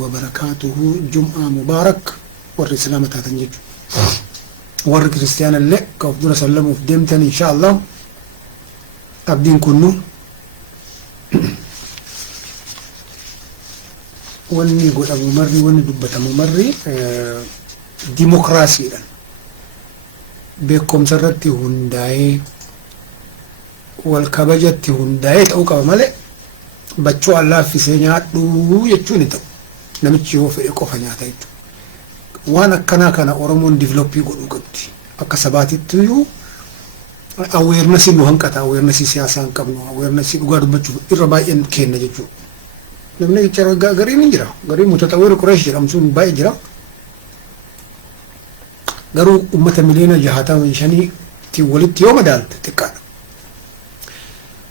وبركاته جمعة مبارك والرسالة تاتنجج ور كريستيان اللي كفدنا سلموا في ديمتن إن شاء الله أبدين كنو واني يقول أبو مري واني دبت أبو مري ديمقراسي بكم سرتي هنداي والكبجتي هنداي أو كمالة بچو الله في سنيات دو يجوني تو نمشي هو في إقوفانيا تايتو وانا كنا أورمون ديفلوبي قولوا قدي أكسباتي تيو awareness no hankata awareness siyasa hankabno awareness dhugaa dubbachuu irra baay'een kenna jechuudha namni jira gariin jira gariin mutatawwir quraish jedhamsuun baay'ee jira garuu ummata miliyoona 65 ti walitti yoo madaalta xiqqaadha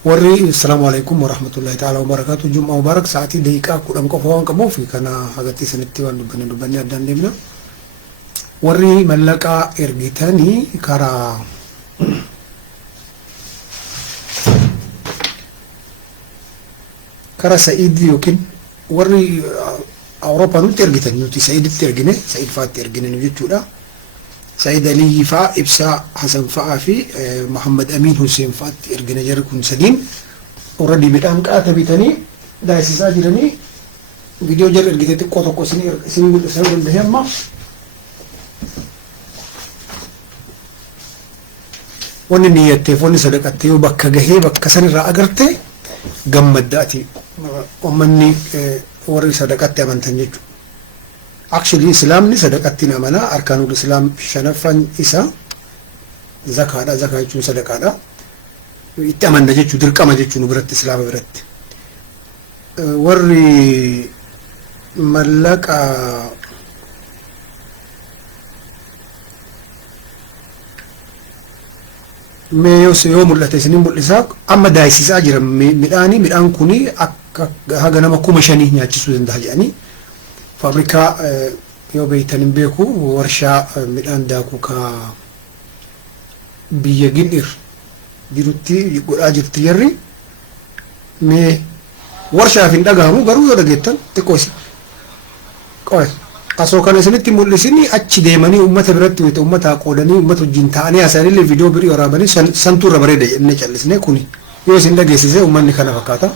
warri assalamu alaykum wa rahmatullahi ta'ala wa barakatuh jum'a mubarak sa'atii daqiiqaa 10 qofa waan qabuuf kana hagatti sanitti waan dubbanne addaan deemna warri mallaqaa ergitanii karaa كرا سعيد يمكن وري أوروبا نترجت نوتي سعيد ترجنه سعيد فات ترجنه نوجد جودا سعيد علي فا إبسا حسن فا في محمد أمين حسين فات ترجنه جركون سدين وردي بتام كاتبي تاني ده سيساجرني فيديو جر الجديد كوتو كوسني سنقول سنقول بهما وني نية تلفون صدقتي وبكجه بكسر رأجرته جمد داتي ومني وري صدقتي أمان تنجو actually إسلام ني صدقتي نامنا أركان الإسلام شنفان إسا زكاة يجون صدقة يتأمن نجتو درك أما جتو نبرت إسلام برت وري ملك ميوس يوم ولا تسنين بالإساق أما دايسيس أجر ميدان كوني هذا نما كوما شاني نياتشسو زنده يعني فابريكا يو بيتنين بيكو ورشا ميدان داكو كا بيجين ديروتي يقول أجر تيري مي ورشا فين داغامو غارو يو داغيتن تكوسي كويس asoo kana isinitti mul'isini achi deemanii ummata biratti wayita ummata qoodanii ummata wajjin ta'anii haasa'anii viidiyoo birii waraabanii santu irra bareeda jennee callisnee kuni yoo isin dhageessise ummanni kana fakkaata.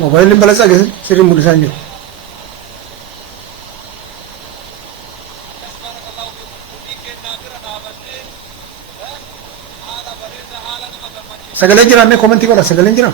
Moobaayiliin balasaa geessan sirrii mul'isaa jiru. سجلين جرا كومنتي ولا سجلين جرا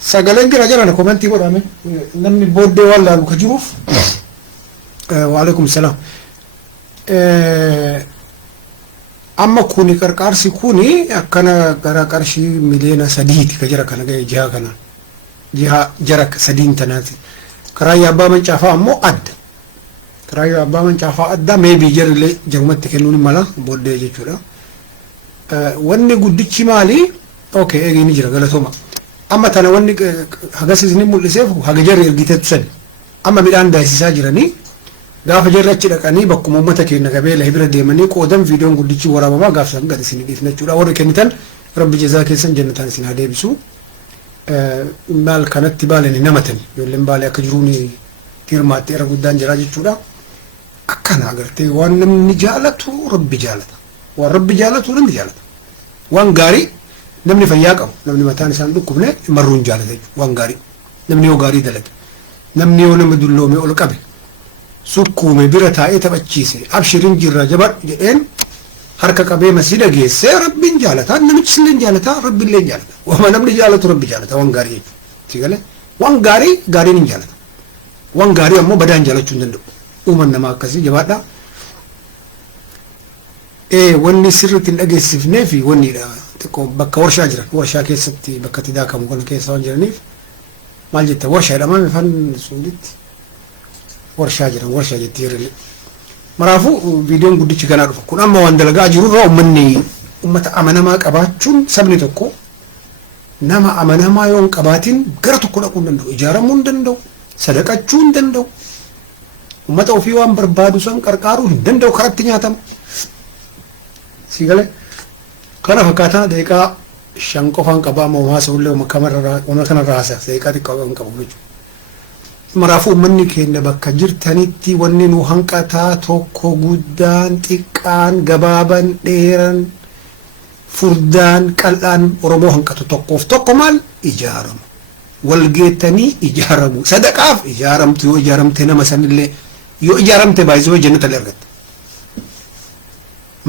سجلين جرا كومنتي ولا من نمني بودي ولا بكجروف وعليكم السلام amma kuni qarqaarsi kuni akkana gara qarshii miliyoona 3 ka jira kana ga'e jiha kana jiha jara 3 tanaati karaa yabbaa mancaafaa ammoo adda karaa yabbaa mancaafaa adda maybe jarle jarumatti kennuun mala booddee jechuudha wanni guddichi maali okay eegini jira galatoma amma tana wanni hagasisni mul'iseef haga jarri ergiteetu san amma midhaan daayisisaa jiranii gaafa jarri achi dhaqanii bakkuma uummata keenya gabeela hibira deemanii qoodan viidiyoon guddichi waraabamaa gaafsan gad isin dhiifna jechuudha warri kennitan rabbi jazaa keessan jannataan isin haa deebisu maal kanatti baalanii namatani yoolleen baalee akka jiruuni hirmaatti era guddaan jira jechuudha akkana agartee waan namni jaalatu rabbi jaalata waan rabbi jaalatu namni jaalata waan gaarii namni fayyaa qabu namni mataan isaan dhukkubne marruun jaalata waan gaarii namni yoo gaarii dalage namni yoo nama dulloome ol qabe sukkuume bira taa'ee taphachiise abshirin jirra jabadhu jedheen harka qabee masjida geessee rabbiin jaalata namichi illee jaalata rabbi illee jaalata waan namni jaalatu rabbi jaalata waan gaarii jechuudha waan gaarii gaariin jaalata waan gaarii ammoo badaan jaalachuu hin danda'u uuman nama akkasii jabaadha wanni sirriitti hin dhageessifnee fi wanniidha xiqqoo bakka warshaa jiran warshaa keessatti bakka itti daakamu kana keessa waan jiraniif maal jetta warshaa jedhama mifan suulitti warshaa jiran warshaa jetti yeroo maraafuu viidiyoon guddichi kanaa dhufa kun amma waan dalagaa jirurraa uummanni ummata amanamaa qabaachuun sabni tokko nama amanamaa yoo hin qabaatin gara tokko dhaquu hin danda'u ijaaramuu hin danda'u sadaqachuu hin danda'u ummata ofii waan barbaadu san qarqaaruu hin danda'u karatti nyaatamu sigale kana fakkaata deeqaa shan qofaan qabaa moo haasa ullee uma kanarraa haasa deeqaa xiqqaa hin qabu jechuudha maraafuu uummanni keenya bakka jirtanitti wanni nu hanqataa tokko guddaan xiqqaan gabaaban dheeran furdaan qal'aan oromoo hanqatu tokkoof tokko maal ijaaramu walgeettanii ijaaramu sadaqaaf ijaaramtu yoo ijaaramte nama sanillee yoo ijaaramte baay'isoo jannata argatte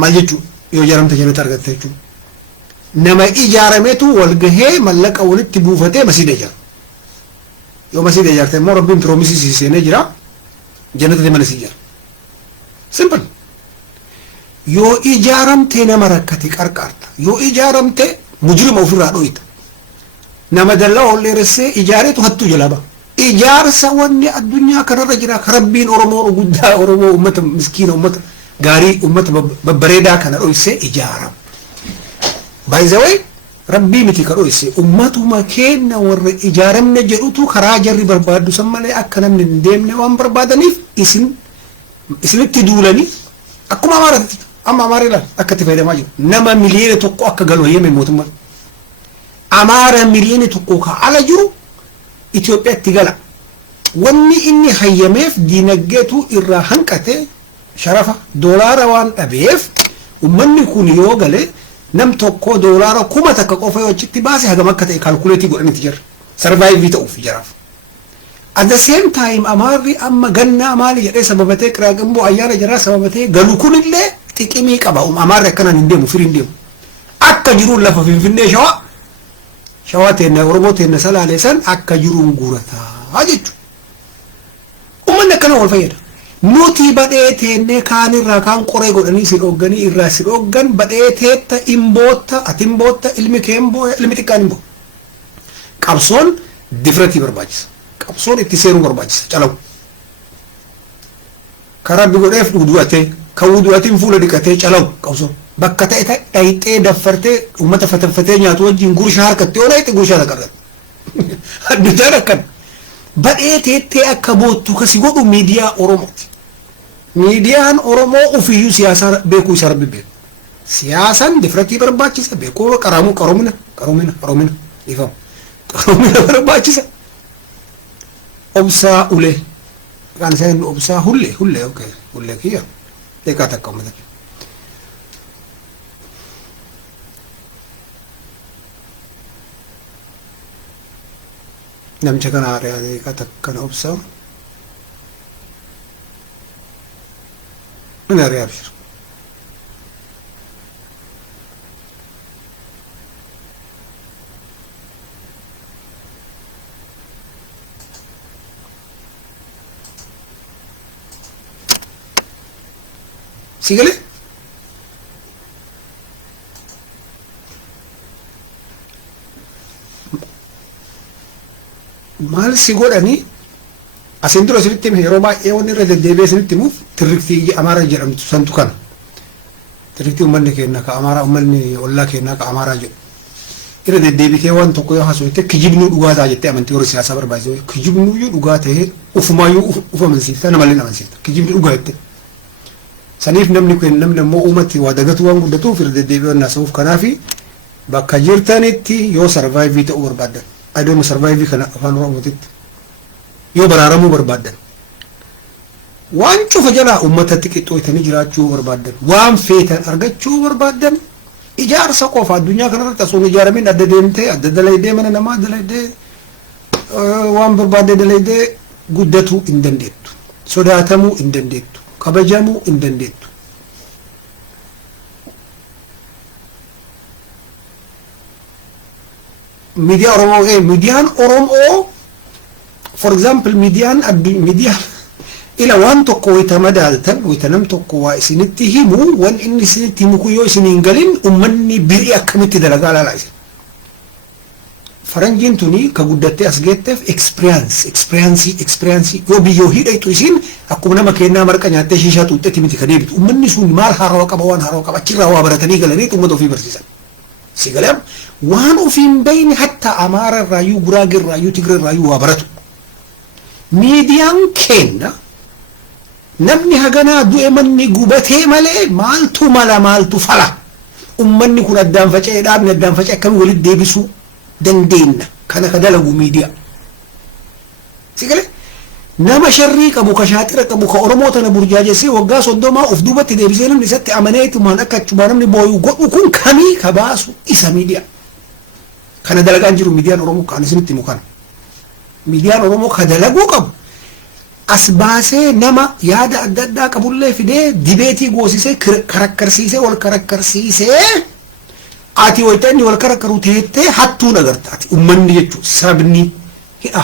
maal jechuudha yoo ijaaramte jannata argatte jechuudha nama ijaarametu walgahee mallaqa walitti buufatee masiida ijaara yoo masiida ijaarte immoo rabbiin piroomisii seenee jira jannata mana si ijaara simple yoo ijaaramte nama rakkate qarqaarta yoo ijaaramte mujrima ofirraa dhoyita nama dallaa ol dheeressee ijaareetu hattuu jalaa ba'a ijaarsa wanni addunyaa kanarra jira ka rabbiin oromoo guddaa oromoo ummata miskiina ummata gaarii ummata babbareedaa kana dhoysee ijaarama by the way rabbii miti ka dhoyse ummatuma keenya warra ijaaramne jedhutu karaa jarri barbaaddu san malee akka namni hin deemne waan barbaadaniif isinitti duulanii akkuma amaarati amma amaara ilaal akka itti fayyadamaa jiru nama miliyoona tokko akka galu hayyame mootummaan amaara miliyoona tokko ka ala jiru Itoophiyaatti gala wanni inni hayyameef diinagdeetu irraa hanqate sharafa doolaara waan dhabeef ummanni kun yoo gale nam tokko doolaara 1000 takka qofa yoo achitti baase hagam akka ta'e kaalkuleetii godhaniiti jira sarvaayivii ta'uuf jiraaf at the same time amaarri amma gannaa maali jedhee sababatee qiraaqimmoo ayyaana jiraa sababatee galu kunillee xiqimii qaba amaarri akkanaan hin deemu firii hin deemu akka jiruun lafa finfinnee shawaa teenne oromoo teenne salaaleessan akka jiruun guurataa jechuudha uummanni akkana wal fayyada nuti badhee teennee kaanirraa kaan qoree godhanii si dhoogganii irraa si dhooggan badhee teetta imboota ati imboota ilmi kee imboo ilmi xiqqaan imboo qabsoon difratii barbaachisa qabsoon itti seenuu barbaachisa calawu karaa bigodheef duudu'atee kan wudu'atiin fuula dhiqatee calawu qabsoon bakka ta'e dhayxee daffartee uummata fatanfatee nyaatu wajjin gurshaa harkattee yoo dhayxe gurshaa dhaqarratti addunyaan akkana badhee teettee akka boottu kasi godhu miidiyaa oromooti miidiyaan oromoo ufiyyuu siyaasa beekuu isa rabbi beeku siyaasan difratii barbaachisa beekuu qaromina ifamu qaromina barbaachisa obsaa ulee kan isaan obsaa hullee okay hullee kiyya deekaa takka uummata namicha kana aadaa deekaa takka na obsaa من الريابشر سيقلي مال سيقول أني asindiro sinitti yeroo baay'ee wanni irra deddeebi'ee sinitti muuf tirriktii amaara jedhamtu santu kana tirriktii uummanni keenya ka amaara uummanni ollaa keenya ka amaaraa jedhu irra deddeebitee waan tokko yoo haasofte kijibnuu dhugaa ta'a jettee amantii warri siyaasaa barbaachisu kijibnuu yoo dhugaa ta'e ufumaayyuu ufamansiifta nama illee amansiifta kijibni dhugaa jettee saniif namni kun namni ammoo uumatti waa dagatu waan guddatuuf irra deddeebi'ee waan haasa'uuf kanaafi bakka jirtanitti yoo sarvaayivii ta'uu barbaaddan adoon sarvaayivii kana afaan oromootitti yoo baraaramuu barbaadan waan cufa jalaa uummatatti qixxooytanii jiraachuu barbaadan waan feetan argachuu barbaadan ijaarsa qofa addunyaa kanarratti osoo ijaaramin adda deemtee adda dalaydee mana namaa dalaydee waan barbaadde dalaydee guddatuu hin dandeettu sodaatamuu hin dandeettu kabajamuu hin dandeettu midiyaan oromoo for example midiyaan ila waan tokko wayita madaaltan wayita nam tokko waa isinitti himu wan inni isinitti himu kun yoo isiniin galin ummanni birii akkamitti dalagaa laalaa isin faranjiin tuni ka guddattee as geetteef experience yoo biyyoo hidhaytu isin akkuma nama kennaa marqa nyaattee shiishaa xuuxxetti miti ka deebitu ummanni sun maal haarawaa qaba waan haarawaa qaba achirraa waa baratanii galanii ummata ofii barsiisan si galam waan ofiin bayni hatta amaara irraayyuu guraage irraayyuu tigre irraayyuu waa baratu miidiyaan kenna namni haganaa du'e manni gubatee malee maaltu mala maaltu fala ummanni kun addaan faca'ee dhaabni addaan faca'e akkami walitti deebisuu dandeenya kana ka dalagu miidiyaa sigale nama sharrii qabu ka shaatira qabu ka oromoo tana burjaajessee waggaa 30 of duubatti deebisee namni isatti amaneetumaan akka achuma namni booyu godhu kun kamii ka baasu isa miidiyaa kana dalagaan jiru miidiyaan oromoo kan isinitti himu kana miidiyaan oromoo ka dalaguu qabu as baasee nama yaada adda addaa qabullee fidee dibeetii goosisee karakkarsiisee wal karakkarsiisee ati wayita inni wal karakkaru teettee hattuun agartaati ummanni jechuun sabni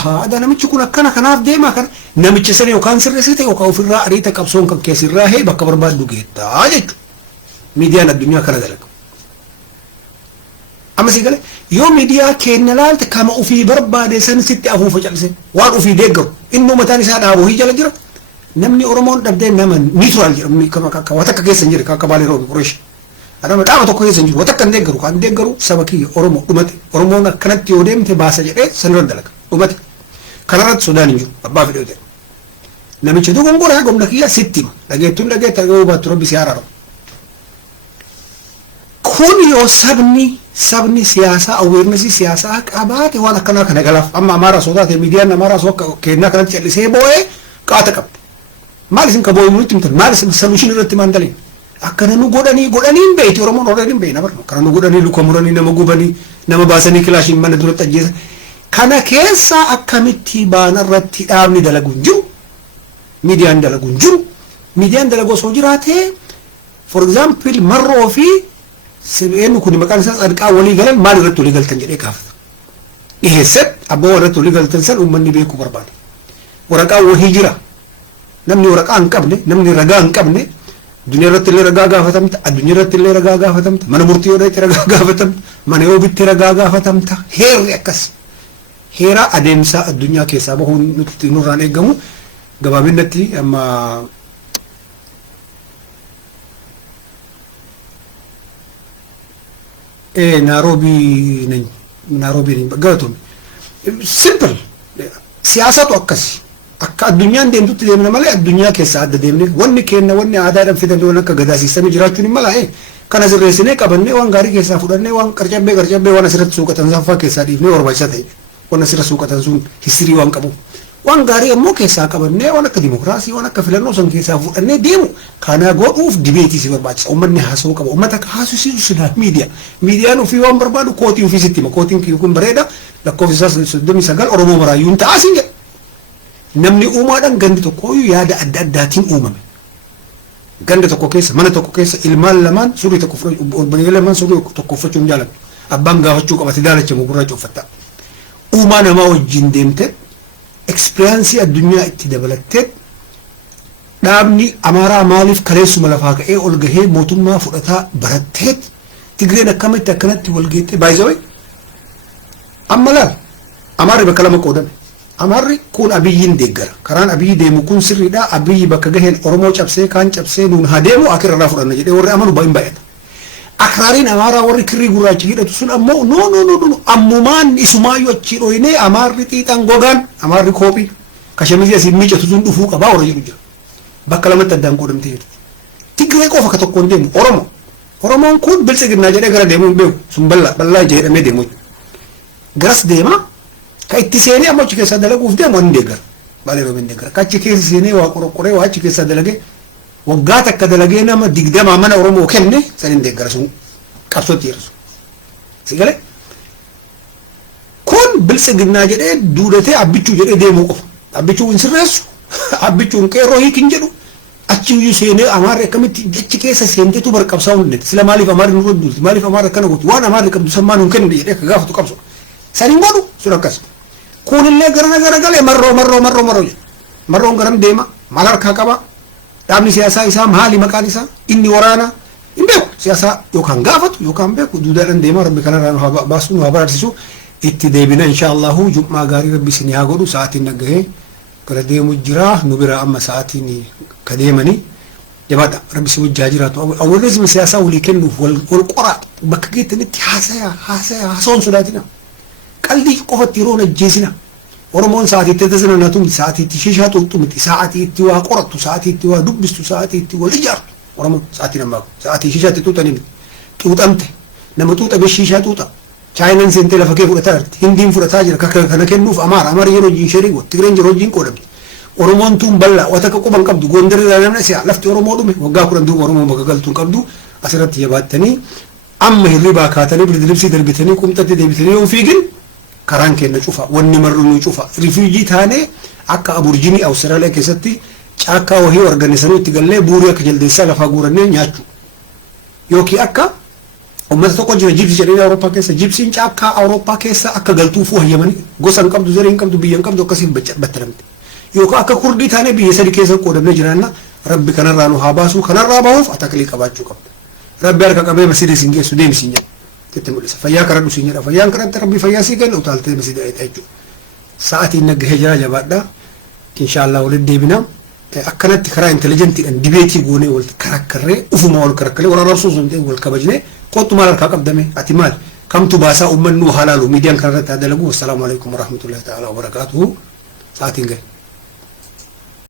haada namichi kun akkana kanaaf deema kana namicha sana yookaan sirreessite yookaan ofirraa ariita qabsoon kan keessirraa hee bakka barbaaddu geettaa jechuudha miidiyaan addunyaa kana dalaga amma si gale yoo miidiyaa kenna laalte kama ofii barbaade san sitti afuufa calise waan ofii deeggaru inni mataan isaa dhaabuu jala jira namni oromoon dhabdee nama niitural jedhamu akka waan akka keessa hin jirre akka baalee roobi qureeshi adama dhaaba tokko keessa hin jiru waan akka hin deeggaru kan deeggaru saba kiyya oromoo dhumate oromoon akkanatti yoo deemte baasa jedhee sanirra dalaga dhumate kanarratti sodaan hin jiru abbaa fedhe ta'e namicha dogongoraa gomna kiyya sittima dhageettuun dhageetta dhagahuu baattu rabbi si araara kun yoo sabni siyaasaa awareness siyaasaa qabaate waan akkanaa kana galaaf amma amaara sodaate miidiyaan amaara soo kennaa kanatti callisee boo'ee qaata qabdi maal isin ka boo'u nutti himtan maal isin solution irratti maandaliin akkana nu godhanii beeti oromoon already hin beekna barno akkana nu godhanii luka muranii nama gubanii nama baasanii kilaashiin mana duratti ajjeesan kana keessa akkamitti baana irratti dhaabni dalagu hin jiru miidiyaan dalagu hin jiru miidiyaan dalagu osoo jiraate for example marroo fi سبعين كوني مكان ساس أرقى ولي قالن ما لرت ولي قالتن جدي كافت إيه سب أبو ورت ولي قالتن سن أمني بيكو بربان ورقا وهجرة نمني ورقا أنكبني نمني رقا أنكبني دنيا رت اللي رقا قافتمت الدنيا رت اللي رقا قافتمت من مرتي ورت رقا قافتمت من يوبت رقا قافتمت هير يكس هيرا أدمسا الدنيا كيسابه نوران إجمو قبابنتي أما نairobi بقاتهم simple سياسات وأكسي الدنيا دين توت دين ملا الدنيا كساد دين وني كنا وني عادة في دنيا كجداسي سامي جراتوني ملا كان زرّيسني كابني وان غاري كيسا فودني وان كرجبة وانا سرت سوق تنزافا كيسا ديفني وربايساتي وانا سرت سوق تنزون history وان كابو وان غاري مو كيسا كابني وانا كديمقراطي وانا كفلانو سن كيسا فودني ديمو كان غوف ديبيتي سي برباچ امني حاسو كابو امتك حاسو سي سنا ميديا نو في وان بربادو كوتي في سيتي كوتين كيكون بريدا لكوفيساس سدمي سغال اورومو مرايون تاسين namni uumaadhaan gandi tokko yaada adda addaatiin uumame ganda tokko keessa mana tokko keessa ilmaan lamaan suurri tokko obboleeyyan lamaan suurri tokko uffachuun jaalatu abbaan gaafachuu qabate daalacha gurraacha uffata uumaa namaa wajjin deemte experience addunyaa itti dabalattee dhaabni amaaraa maaliif kaleessuma lafaa ka'ee ol gahee mootummaa fudhataa barattee tigreen akkamitti akkanatti wal geettee baay'isawee amma laal amaarri bakka lama qoodan amarri kun abiyyin deeggara karaan abiyyi deemu kun sirriidha abiyyi bakka gaheen oromoo cabsee kaan cabsee nuun hadeemu akirraa fudhanna jedhee warri amanu baay'ata akraariin amaaraa warri kirrii gurraachi hidhatu sun ammoo no ammumaan isumaayyuu achi dhoyinee amaarri xiixan gogaan amaarri koophii kashamizii asiin miicatu sun dhufuu qabaa warra jedhu jira bakka lamatti addaan qoodamtee jirti tigree qofa ka tokkoon deemu oromoon kun biltsiginnaa jedhee gara deemuu hin beeku sun bal'aa jedhamee deemu garas deemaa ka itti seenee amma achi keessaa dalaguuf deemu hin deeggar baalee roobin deeggar ka achi keessa seenee waa qorqoree waa achi keessaa dalagee waggaa takka dalagee nama 20 mana oromoo kenne san hin deeggara sun qabsootti yersu sigalee kun biltsiginnaa jedhee duudatee abbichuu jedhee deemuu qofa abbichuu hin sirreessu abbichuun qeerroo hiikin jedhu achi iyyuu seenee amaarri akkamitti achi keessa seenteetu barqabsaa hundeeti sila maaliif amaarri nurra duulti maaliif amaarri akkana gootu waan amaarri qabdu sammaan hin kennu jedhee akka gaafatu qabsu san hin godhu sun akkas kunillee gara galee marroo jedhe marroon garam deema maal harkaa qaba dhaabni siyaasaa isaa maali maqaan isaa inni waraana hin beeku siyaasaa yookaan gaafatu yookaan beeku duudhaan deemaa rabbi kanarraa nu haa baasu nu haa barsiisu itti deebina inshaallahu jum'aa gaarii rabbi isin haa godhu sa'aatiin nagahee gara deemu jira nu bira amma sa'aatiin ka deemanii jabaadha rabbi si wajjaa jiraatu awwalizmi siyaasaa walii kennuuf wal qoraa bakka geettanitti haasawoon sodaatina qalbii qofatti yeroo najjeesina Oromoon sa'aatiitti tasina natum sa'aatiitti shishaa xuuxxu miti sa'aatiitti waa qorattu sa'aatiitti waa dubbistu sa'aatiitti wal ijaartu Oromoon sa'aatii namaa sa'aatii shishaatti xuuxanii miti xuuxamte nama xuuxame shishaa xuuxa Chaayinaan seentee lafa kee fudhataa jirti Hindiin fudhataa jira kana kennuuf Amaara yeroo jiin sherii Tigreen yeroo jiin qoodamti Oromoon tun bal'aa wata ka quban qabdu Gondarii namni si'a lafti Oromoo dhume waggaa 10 duuba Oromoo bakka galtuun qabdu asirratti jabaattanii amma hirribaa kaatanii birdilibsii darbitanii qumxatti deebitanii yoo fiigin karaan kenna cufa wanni marru nu cufa rifiijii taane akka aburjinii Awustiraaliyaa keessatti caakkaa wahii organisanuu itti gallee buurii akka jaldeessaa lafaa guurannee nyaachu yookiin akka ummata tokko jira jibsi jedhanii Awurooppaa keessa jibsiin caakkaa Awurooppaa keessa akka galtuufuu hayyamanii gosa hin qabdu zaree hin qabdu biyya hin qabdu akkasiin battalamte yookaan akka kurdii taane biyya sadii keessa qoodamee jiraanna rabbi kanarraa nu haa baasu kanarraa bahuuf ataklii qabaachuu qabda rabbi harka qabee masjida siin geessu deemsiin jedha jettee mul'isa fayyaa karadhu siin jedha fayyaan karadhu rabbi fayyaa sii kenna utaaltee masjida jechuudha sa'aatiin nagahee jira jabaadha inshaallah walitti deebina akkanatti karaa intelligentiidhaan dibeetii goonee wal karakkarree ufuma wal karakkaree wal arrabsuu sun wal kabajnee qottu maal harkaa qabdame ati maal kamtu baasaa uummannu halaalu miidiyaan kanarratti haa dalagu wassalaamu alaikum warahmatullahi ta'ala wabarakaatuhu sa'aatiin gahe